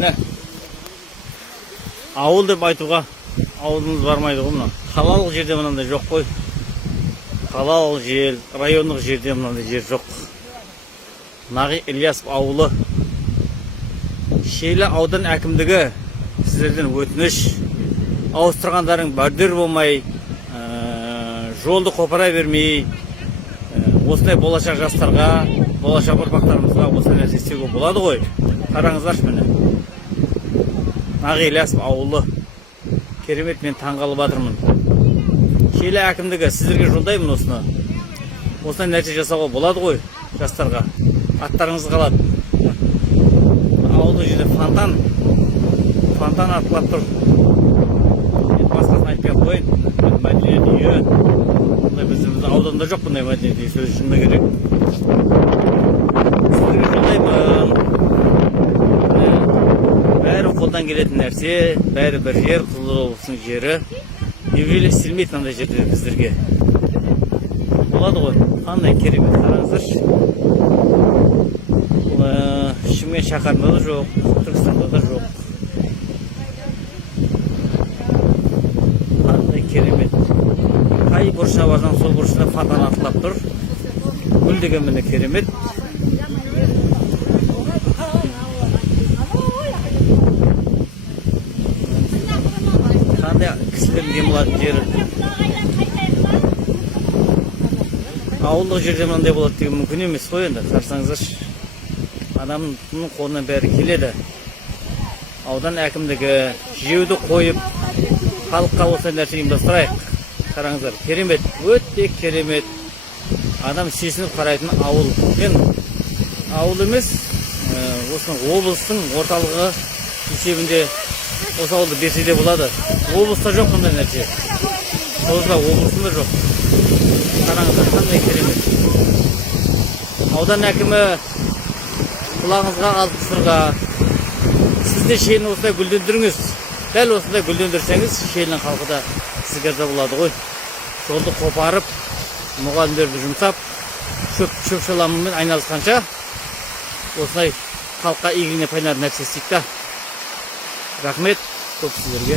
Міне ауыл деп айтуға ауылымыз бармайды ғой. Мына қалалық жерде мынандай жоқ қой. Қалалық жер, райондық жерде мынандай жер жоқ. Нағи Ильясов ауылы. Шиелі аудан әкімдігі сіздерден өтініш, ауыстырғандарың бәрдер болмай, жолды қопара бермей, осындай болашақ жастарға, болашақ ұрпақтарымызға осындай нәрсе істеуге болады ғой. Қараңыздаршы міне. Нағи Ильясов ауылы. Керемет, мен таңғалып жатырмын. Шиелі әкімдігі сіздерге жолдаймын осыны. Осындай нәрсе жасауға болады ғой жастарға. Аттарыңыз қалады. Ауылдық жерде фонтан атқылап тұр. Басқасын айтпай қойын. Мәдениет үйі. Біздің ауданда жоқ бұндай мәдениет үйі, сөз шыны керек. Сіздерге жолдаймын. Бәрі қолдан келетін нәрсе, бәрі бір жер, Қызылорда облысының жері. Неужели істелмейді мынандай жерде біздерге? Болады ғой. Қандай керемет, қараңыздаршы. Шымкент шаһарында да жоқ, Түркістанда да жоқ. Қандай керемет. Қай бұрышына барсаң, сол бұрышына фонтан атылап тұр. Гүл деген міне керемет. Қандай кісілердің демалатын жері. Ауылдық жерде мынандай болады деген мүмкін емес қой енді. Қарсаңыздаршы. Адамның қолынан бәрі келеді. Аудан әкімдігі жеуді қойып, халыққа осындай нәрсе ұйымдастырайық. Қараңыздар, керемет, өте керемет. Адам сесініп қарайтын ауыл. Мен ауыл емес, осының облыстың орталығы есебінде осы ауылды берсе де болады. Облыста жоқ бұндай нәрсе. Солызға облысында жоқ. Қараңыздар, қандай керемет. Аудан әкімі құлағыңызға алтын сырға. Сіз де Шиеліні осылай гүлдендіріңіз. Дәл осылай гүлдендірсеңіз, Шиелінің халқы да сізге де болады ғой. Жолды қопарып, мұғалімдерді жұмсап, шөп шаламымен айналысқанша, осылай халыққа игілігіне пайдалы нәрсе істейік та. Рахмет, көп сіздерге.